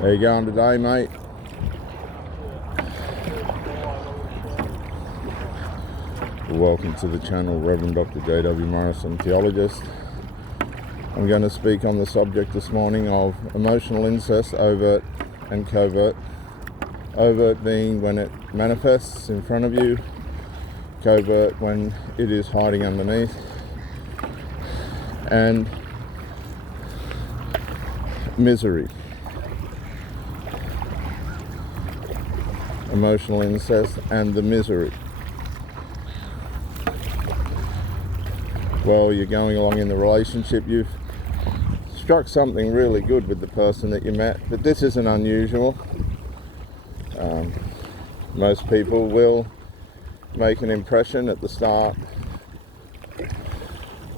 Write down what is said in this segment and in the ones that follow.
How you going today, mate? Welcome to the channel, Reverend Dr. J.W. Morrison, Theologist. I'm going to speak on the subject this morning of emotional incest, overt and covert. Overt being when it manifests in front of you, covert when it is hiding underneath, and misery. Emotional incest and the misery. Well, you're going along in the relationship, you've struck something really good with the person that you met, but this isn't unusual. Most people will make an impression at the start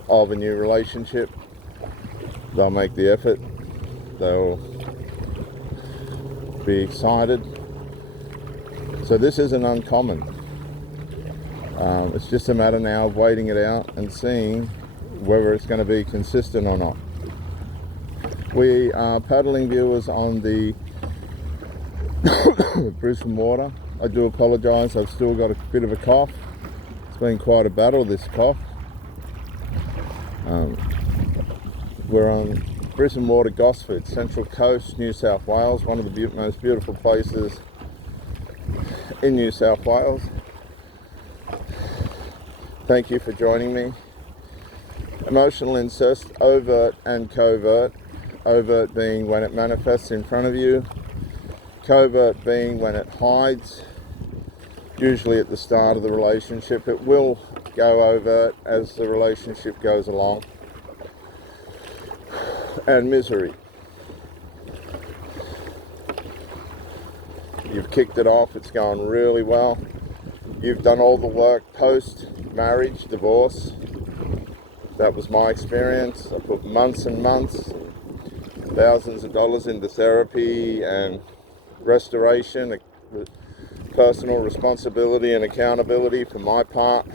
of a new relationship. They'll make the effort, they'll be excited. So this isn't uncommon. It's just a matter now of waiting it out and seeing whether it's going to be consistent or not. We are paddling viewers on the Brisbane water. I do apologise, I've still got a bit of a cough. It's been quite a battle, this cough. We're on Brisbane water, Gosford, Central Coast, New South Wales, one of the most beautiful places in New South Wales. Thank you for joining me. Emotional incest, overt and covert. Overt being when it manifests in front of you. Covert being when it hides, usually at the start of the relationship. It will go overt as the relationship goes along. And misery. You've kicked it off, it's going really well. You've done all the work post-marriage, divorce. That was my experience. I put months and months, thousands of dollars into therapy and restoration, personal responsibility and accountability for my part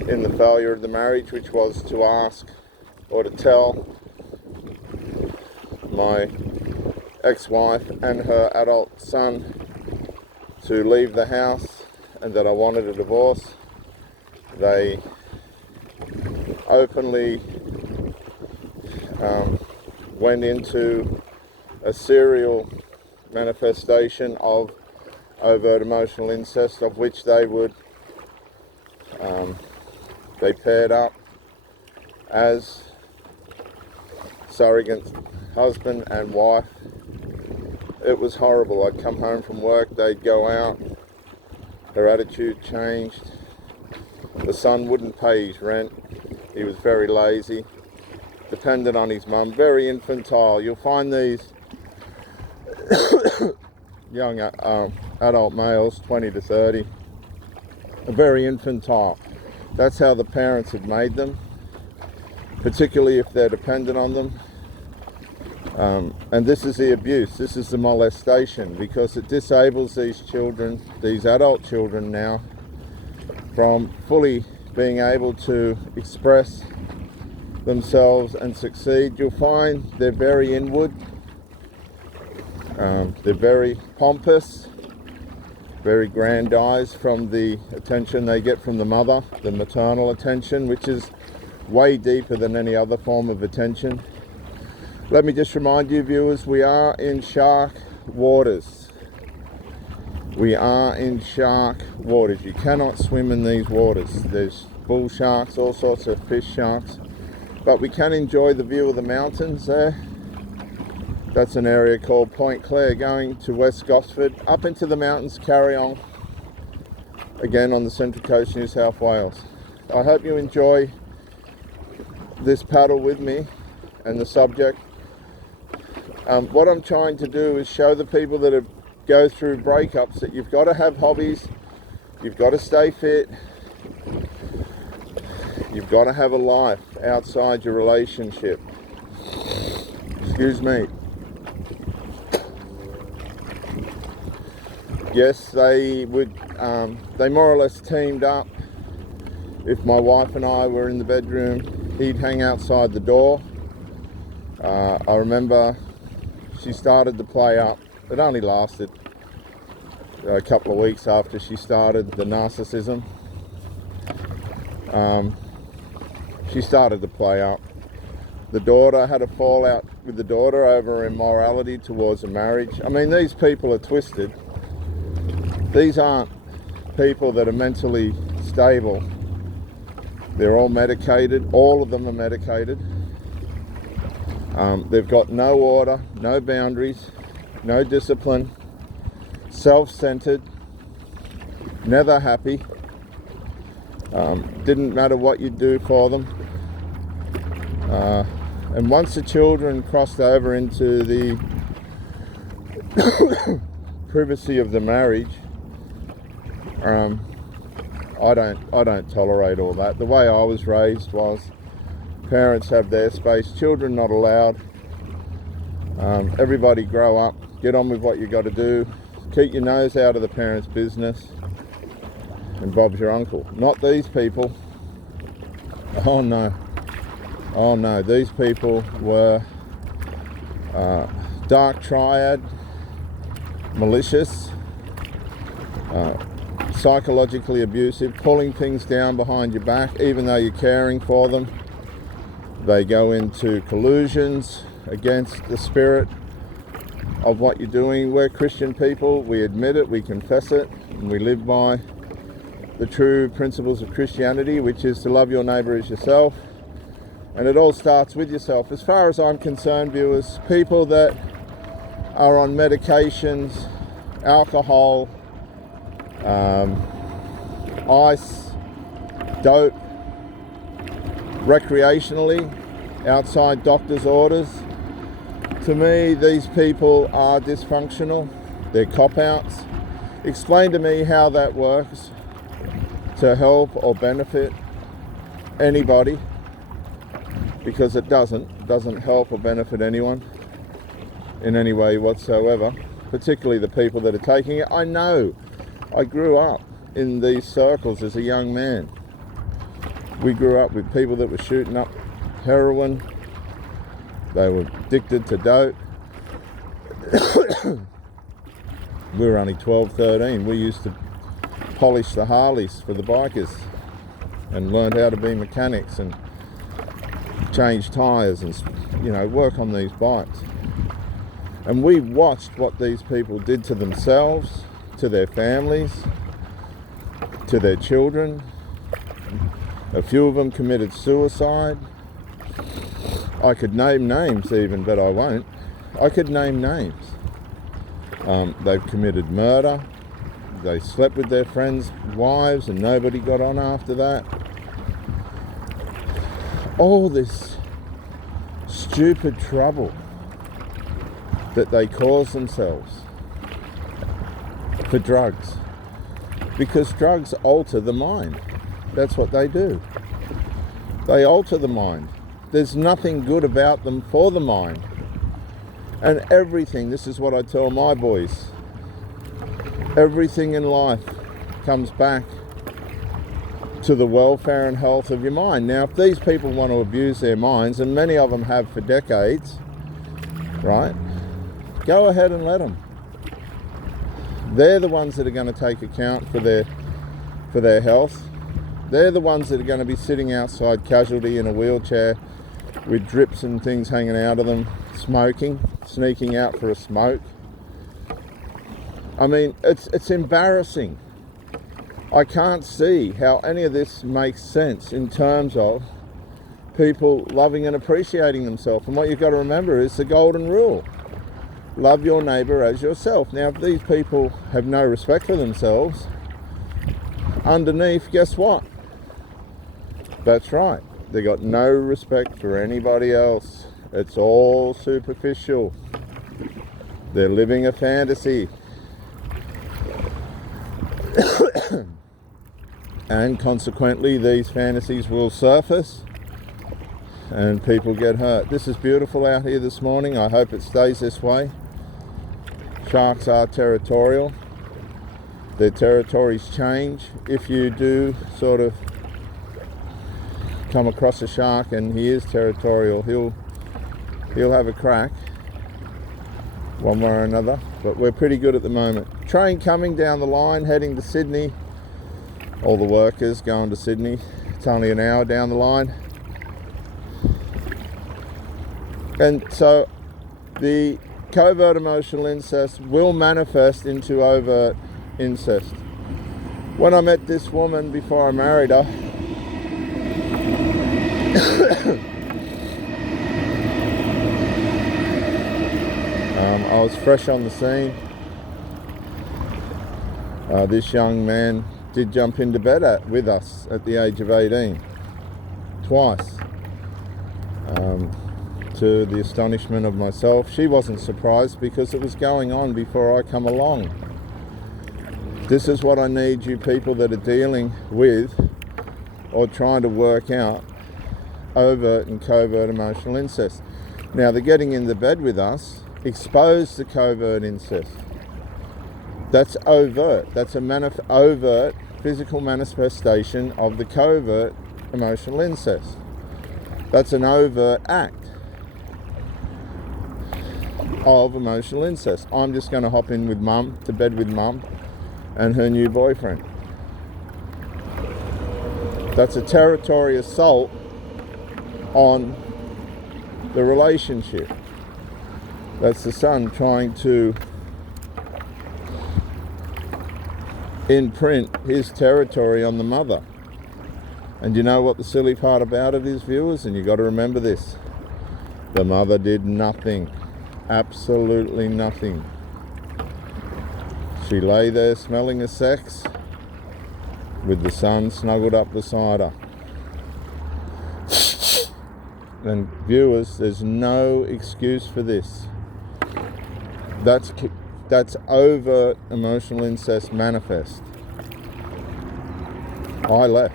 in the failure of the marriage, which was to ask or to tell my ex-wife and her adult son to leave the house and that I wanted a divorce. They openly went into a serial manifestation of overt emotional incest, of which they paired up as surrogate husband and wife. It was horrible. I'd come home from work, they'd go out, their attitude changed. The son wouldn't pay his rent, he was very lazy, dependent on his mum, very infantile. You'll find these young adult males, 20 to 30, are very infantile. That's how the parents had made them, particularly if they're dependent on them. And this is the abuse, this is the molestation, because it disables these children, these adult children now, from fully being able to express themselves and succeed. You'll find they're very inward, they're very pompous, very grandized from the attention they get from the mother, the maternal attention, which is way deeper than any other form of attention. Let me just remind you, viewers, we are in shark waters. We are in shark waters. You cannot swim in these waters. There's bull sharks, all sorts of fish sharks. But we can enjoy the view of the mountains there. That's an area called Point Clare, going to West Gosford, up into the mountains, carry on. Again on the Central Coast, New South Wales. I hope you enjoy this paddle with me and the subject. What I'm trying to do is show the people that go through breakups that you've got to have hobbies, you've got to stay fit, you've got to have a life outside your relationship. Excuse me. Yes, they more or less teamed up. If my wife and I were in the bedroom, he'd hang outside the door. I remember she started to play up. It only lasted a couple of weeks after she started the narcissism. She started to play up. The daughter had a fallout with the daughter over immorality towards a marriage. I mean, these people are twisted. These aren't people that are mentally stable. They're all medicated. All of them are medicated. They've got no order, no boundaries, no discipline, self-centered, never happy. Didn't matter what you do for them. And once the children crossed over into the privacy of the marriage, I don't tolerate all that. The way I was raised was parents have their space, children not allowed. Everybody grow up, get on with what you got to do, keep your nose out of the parents' business, and Bob's your uncle. Not these people. Oh no. Oh no, these people were dark triad, malicious, psychologically abusive, pulling things down behind your back even though you're caring for them. They go into collusions against the spirit of what you're doing. We're Christian people, we admit it, we confess it, and we live by the true principles of Christianity, which is to love your neighbour as yourself. And it all starts with yourself. As far as I'm concerned, viewers, people that are on medications, alcohol, ice, dope, recreationally, outside doctor's orders, to me, these people are dysfunctional. They're cop-outs. Explain to me how that works to help or benefit anybody, because it doesn't help or benefit anyone in any way whatsoever, particularly the people that are taking it. I know, I grew up in these circles as a young man. We grew up with people that were shooting up heroin, they were addicted to dope. We were only 12, 13. We used to polish the Harleys for the bikers and learned how to be mechanics and change tyres and, you know, work on these bikes. And we watched what these people did to themselves, to their families, to their children. A few of them committed suicide. I could name names even, but I won't. I could name names. They've committed murder. They slept with their friends' wives and nobody got on after that. All this stupid trouble that they cause themselves for drugs, because drugs alter the mind. That's what they do. They alter the mind. There's nothing good about them for the mind. And everything, this is what I tell my boys, everything in life comes back to the welfare and health of your mind. Now, if these people want to abuse their minds, and many of them have for decades, right, go ahead and let them. They're the ones that are going to take account for their health. They're the ones that are going to be sitting outside casualty in a wheelchair with drips and things hanging out of them, smoking, sneaking out for a smoke. I mean, it's embarrassing. I can't see how any of this makes sense in terms of people loving and appreciating themselves. And what you've got to remember is the golden rule. Love your neighbour as yourself. Now, if these people have no respect for themselves, underneath, guess what? That's right. They got no respect for anybody else. It's all superficial. They're living a fantasy. And consequently, these fantasies will surface and people get hurt. This is beautiful out here this morning. I hope it stays this way. Sharks are territorial. Their territories change. If you do sort of come across a shark and he is territorial, he'll have a crack. one way or another, but we're pretty good at the moment. Train coming down the line, heading to Sydney. All the workers going to Sydney. It's only an hour down the line. And so the covert emotional incest will manifest into overt incest. When I met this woman before I married her, I was fresh on the scene. This young man did jump into bed with us at the age of 18, twice. To the astonishment of myself. She wasn't surprised because it was going on before I come along. This is what I need you people that are dealing with or trying to work out overt and covert emotional incest. Now, the getting in the bed with us exposed the covert incest. That's overt. That's a overt physical manifestation of the covert emotional incest. That's an overt act of emotional incest. I'm just going to hop in with mum, to bed with mum and her new boyfriend. That's a territory assault on the relationship. That's the son trying to imprint his territory on the mother. And you know what the silly part about it is, viewers? And you got to remember this. The mother did nothing. Absolutely nothing. She lay there smelling of sex with the son snuggled up beside her. And viewers, there's no excuse for this. That's overt emotional incest manifest. I left.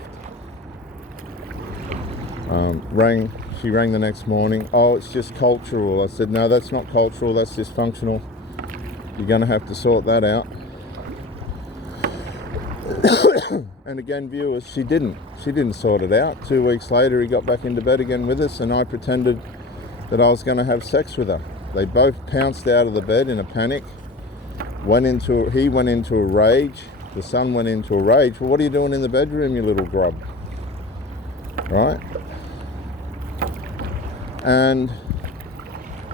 She rang the next morning. Oh, it's just cultural. I said, no, that's not cultural. That's dysfunctional. You're going to have to sort that out. And again, viewers, she didn't sort it out. 2 weeks later, he got back into bed again with us, and I pretended that I was going to have sex with her. They both pounced out of the bed in a panic. He went into a rage. The son went into a rage. Well, what are you doing in the bedroom, you little grub? Right? And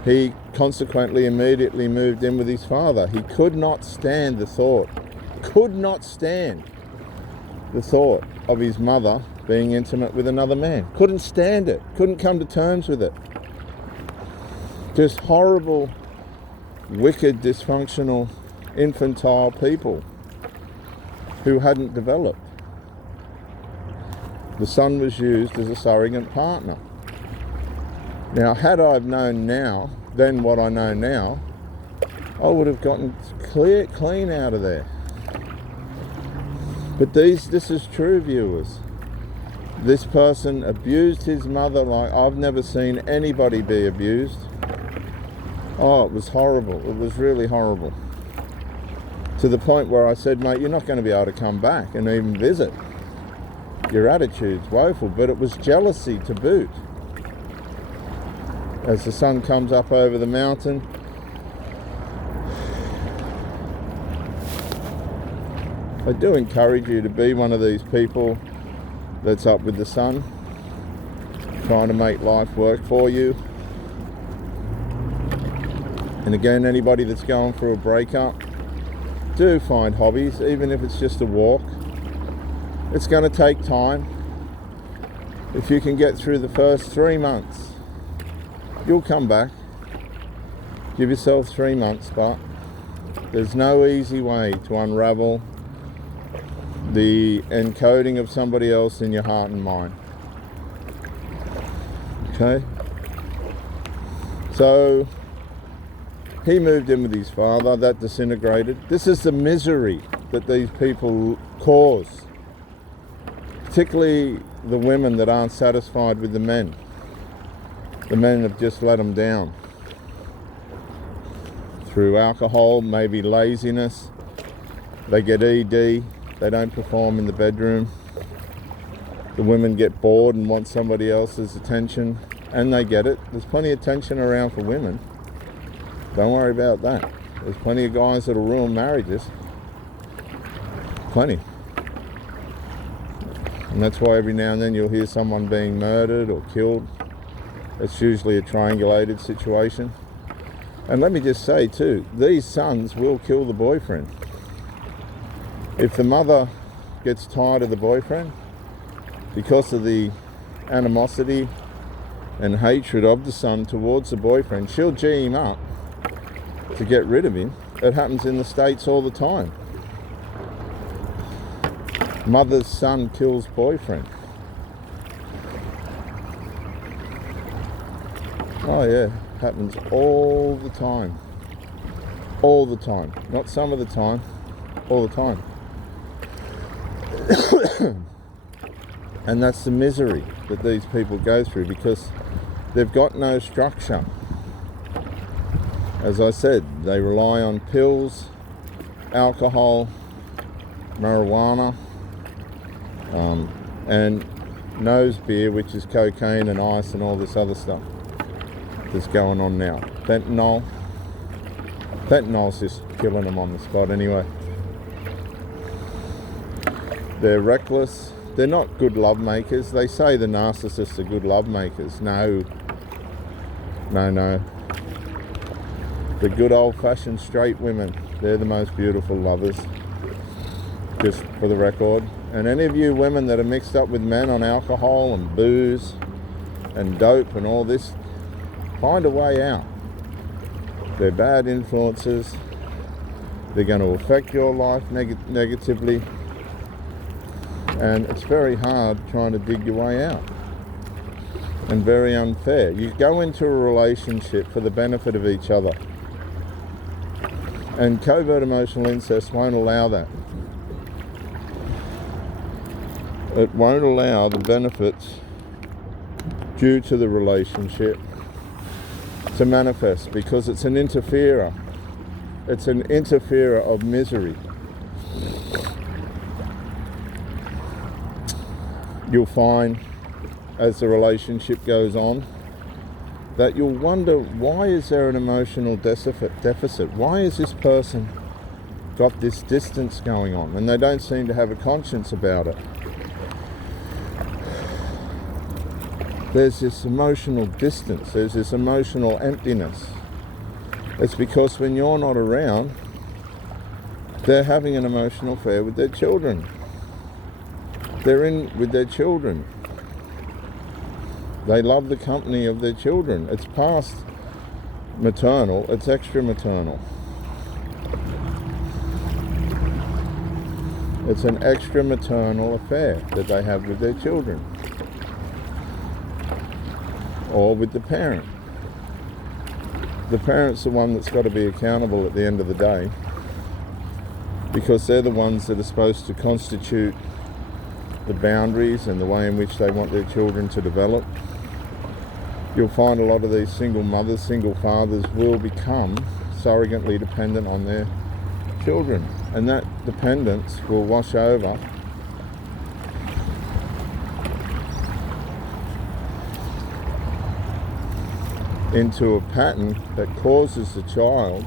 he consequently immediately moved in with his father. He could not stand the thought of his mother being intimate with another man. Couldn't stand it. Couldn't come to terms with it. Just horrible, wicked, dysfunctional, infantile people who hadn't developed. The son was used as a surrogate partner. Now, had I known then what I know now, I would have gotten clean out of there. But this is true, viewers. This person abused his mother like I've never seen anybody be abused. Oh, it was horrible. It was really horrible. To the point where I said, mate, you're not going to be able to come back and even visit. Your attitude's woeful. But it was jealousy to boot. As the sun comes up over the mountain, I do encourage you to be one of these people that's up with the sun, trying to make life work for you. And again, anybody that's going through a breakup, do find hobbies, even if it's just a walk. It's going to take time. If you can get through the first 3 months, you'll come back. Give yourself 3 months, but there's no easy way to unravel the encoding of somebody else in your heart and mind. Okay? So, he moved in with his father, that disintegrated. This is the misery that these people cause. Particularly the women that aren't satisfied with the men. The men have just let them down. Through alcohol, maybe laziness. They get ED. They don't perform in the bedroom. The women get bored and want somebody else's attention. And they get it. There's plenty of attention around for women. Don't worry about that. There's plenty of guys that'll ruin marriages. Plenty. And that's why every now and then you'll hear someone being murdered or killed. It's usually a triangulated situation. And let me just say too, these sons will kill the boyfriend. If the mother gets tired of the boyfriend because of the animosity and hatred of the son towards the boyfriend, she'll G him up to get rid of him. It happens in the States all the time. Mother's son kills boyfriend. Oh yeah, happens all the time. All the time. Not some of the time, all the time. And that's the misery that these people go through because they've got no structure. As I said, they rely on pills, alcohol, marijuana, and nose beer, which is cocaine and ice and all this other stuff that's going on now. Fentanyl's just killing them on the spot anyway. They're reckless. They're not good love makers. They say the narcissists are good love makers. No. The good old-fashioned straight women, they're the most beautiful lovers, just for the record. And any of you women that are mixed up with men on alcohol and booze and dope and all this, find a way out. They're bad influences. They're going to affect your life negatively. And it's very hard trying to dig your way out. And very unfair. You go into a relationship for the benefit of each other. And covert emotional incest won't allow that. It won't allow the benefits due to the relationship to manifest because it's an interferer. It's an interferer of misery. You'll find as the relationship goes on that you'll wonder, why is there an emotional deficit? Why has this person got this distance going on? And they don't seem to have a conscience about it. There's this emotional distance, there's this emotional emptiness. It's because when you're not around, they're having an emotional affair with their children. They're in with their children. They love the company of their children. It's past maternal, it's extra maternal. It's an extra maternal affair that they have with their children. Or with the parent. The parent's the one that's got to be accountable at the end of the day, because they're the ones that are supposed to constitute the boundaries and the way in which they want their children to develop. You'll find a lot of these single mothers, single fathers will become surrogately dependent on their children, and that dependence will wash over into a pattern that causes the child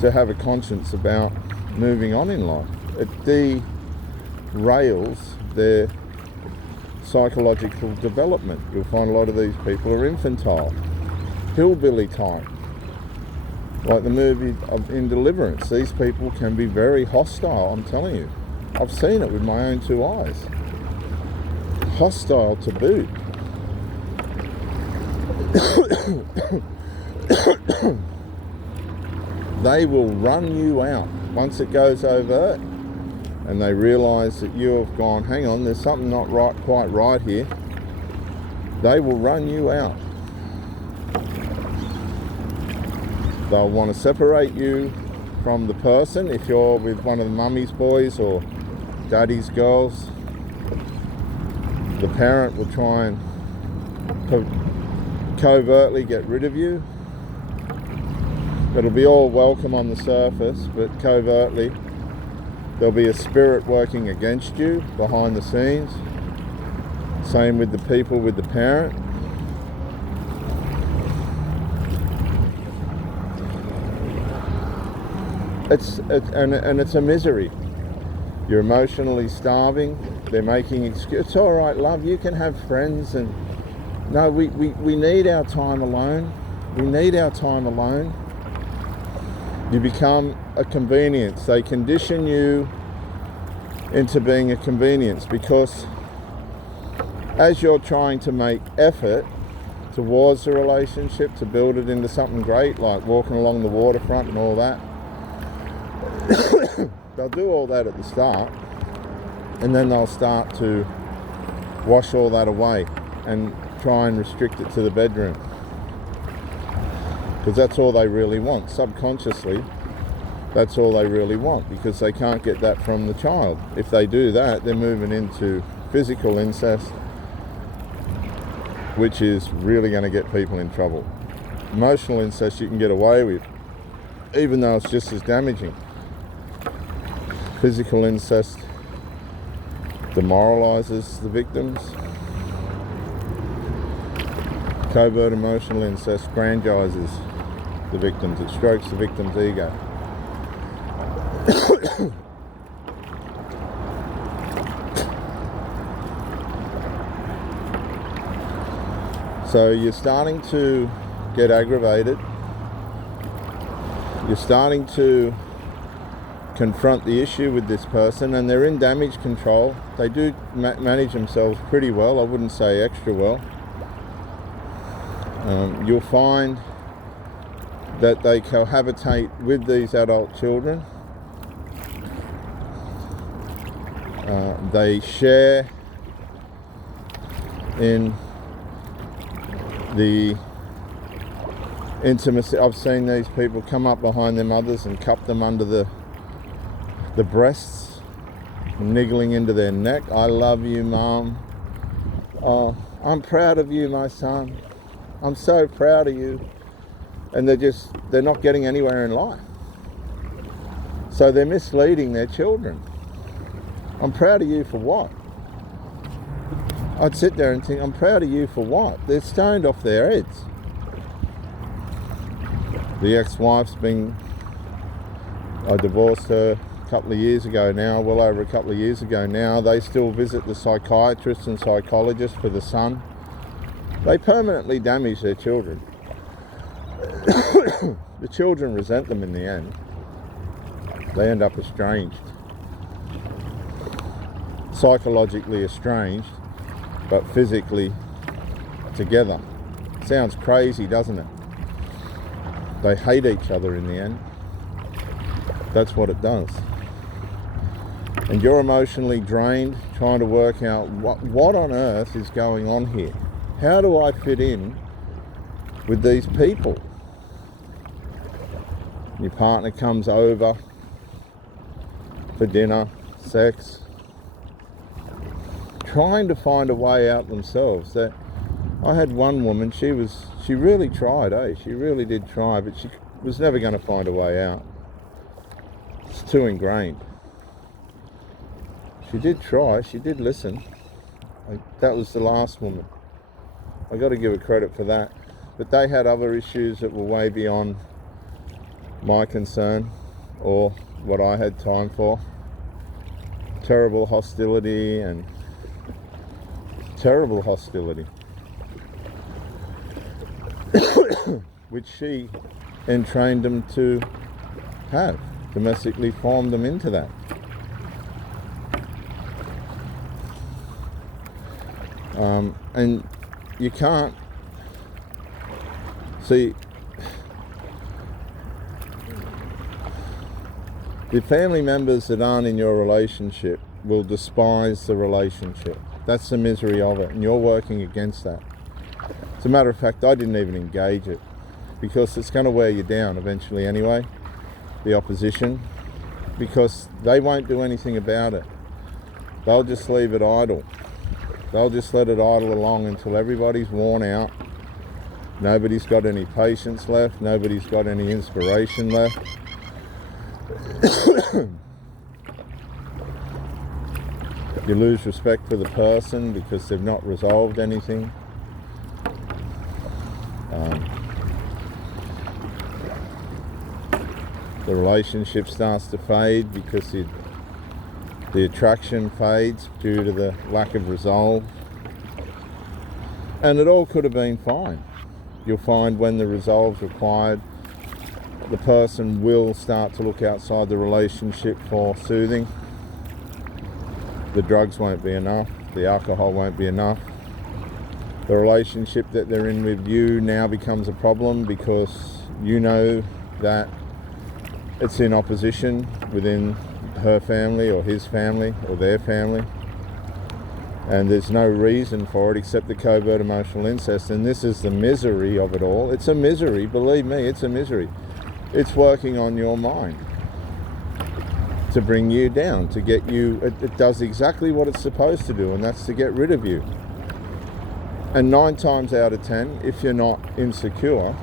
to have a conscience about moving on in life. It derails their psychological development. You'll find a lot of these people are infantile, hillbilly type. Like the movie in Deliverance, these people can be very hostile, I'm telling you. I've seen it with my own two eyes. Hostile to boot. They will run you out once it goes overt and they realise that you have gone, hang on, there's something not quite right here. They will run you out. They'll want to separate you from the person. If you're with one of the mummy's boys or daddy's girls, the parent will try and covertly get rid of you. It'll be all welcome on the surface, but covertly there'll be a spirit working against you behind the scenes. Same with the people with the parent. it's a misery. You're emotionally starving. They're making excuses. It's all right, love, you can have friends. And no, we need our time alone. We need our time alone. You become a convenience. They condition you into being a convenience, because as you're trying to make effort towards the relationship to build it into something great, like walking along the waterfront and all that, they'll do all that at the start, and then they'll start to wash all that away and try and restrict it to the bedroom, because that's all they really want. Subconsciously, that's all they really want, because they can't get that from the child. If they do that, they're moving into physical incest, which is really going to get people in trouble. Emotional incest you can get away with, even though it's just as damaging. Physical incest demoralizes the victims. Covert emotional incest grandizes the victims. It strokes the victim's ego. So you're starting to get aggravated. You're starting to confront the issue with this person, and they're in damage control. They do manage themselves pretty well. I wouldn't say extra well. You'll find that they cohabitate with these adult children. They share in the intimacy. I've seen these people come up behind their mothers and cup them under the breasts, niggling into their neck. I love you, Mum. Oh, I'm proud of you, my son. I'm so proud of you. And they're not getting anywhere in life. So they're misleading their children. I'm proud of you for what? I'd sit there and think, I'm proud of you for what? They're stoned off their heads. The ex-wife's I divorced her a couple of years ago now, well over a couple of years ago now. They still visit the psychiatrist and psychologist for the son. They permanently damage their children. The children resent them in the end. They end up estranged. Psychologically estranged, but physically together. Sounds crazy, doesn't it? They hate each other in the end. That's what it does. And you're emotionally drained, trying to work out what on earth is going on here. How do I fit in with these people? Your partner comes over for dinner, sex, trying to find a way out themselves. That I had one woman, she really tried, she really did try, but she was never going to find a way out. It's too ingrained. She did try, she did listen. That was the last woman. I got to give her credit for that. But they had other issues that were way beyond my concern or what I had time for. Terrible hostility, which she entrained them to have, domestically formed them into that. And you can't see the family members that aren't in your relationship will despise the relationship. That's the misery of it, and you're working against that. As a matter of fact, I didn't even engage it, because it's going to wear you down eventually anyway, the opposition, because they won't do anything about it. They'll just leave it idle. They'll just let it idle along until everybody's worn out. Nobody's got any patience left. Nobody's got any inspiration left. You lose respect for the person because they've not resolved anything. The relationship starts to fade because the attraction fades due to the lack of resolve. And it all could have been fine. You'll find when the resolve's required, the person will start to look outside the relationship for soothing. The drugs won't be enough. The alcohol won't be enough. The relationship that they're in with you now becomes a problem because you know that it's in opposition within her family or his family or their family. And there's no reason for it except the covert emotional incest. And this is the misery of it all. It's a misery, believe me, it's a misery. It's working on your mind to bring you down, to get you, it does exactly what it's supposed to do, and that's to get rid of you. And 9 times out of 10, if you're not insecure,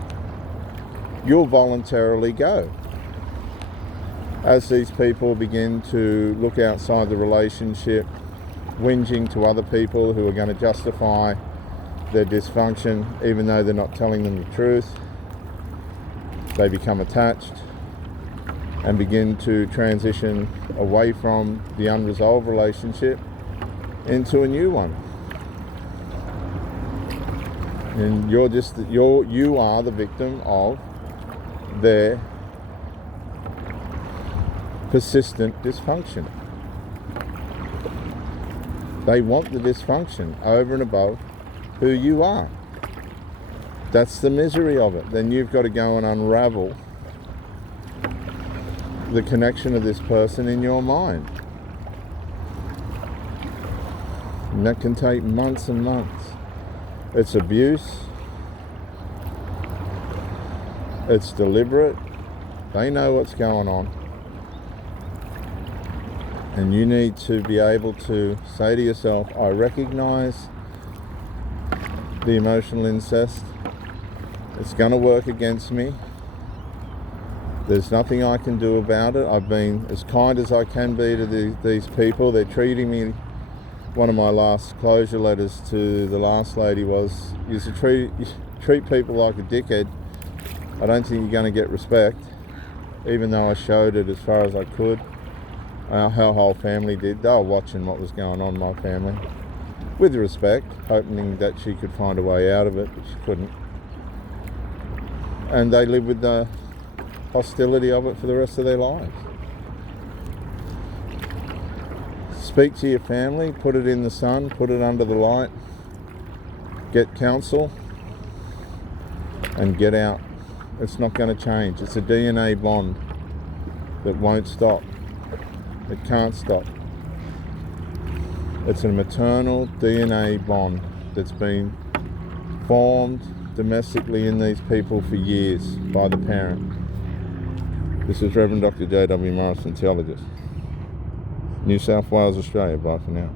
you'll voluntarily go. As these people begin to look outside the relationship, whinging to other people who are going to justify their dysfunction, even though they're not telling them the truth, they become attached and begin to transition away from the unresolved relationship into a new one. And you are the victim of their persistent dysfunction. They want the dysfunction over and above who you are. That's the misery of it. Then you've got to go and unravel the connection of this person in your mind. And that can take months and months. It's abuse. It's deliberate. They know what's going on. And you need to be able to say to yourself, I recognize the emotional incest. It's going to work against me. There's nothing I can do about it. I've been as kind as I can be to these people. They're treating me. One of my last closure letters to the last lady was, you should treat people like a dickhead. I don't think you're going to get respect, even though I showed it as far as I could. Our whole family did. They were watching what was going on in my family. With respect, hoping that she could find a way out of it, but she couldn't. And they live with the hostility of it for the rest of their lives. Speak to your family, put it in the sun, put it under the light, get counsel, and get out. It's not going to change. It's a DNA bond that won't stop. It can't stop. It's a maternal DNA bond that's been formed domestically in these people for years by the parent. This is Reverend Dr. J.W. Morrison, teologist. New South Wales, Australia. Bye for now.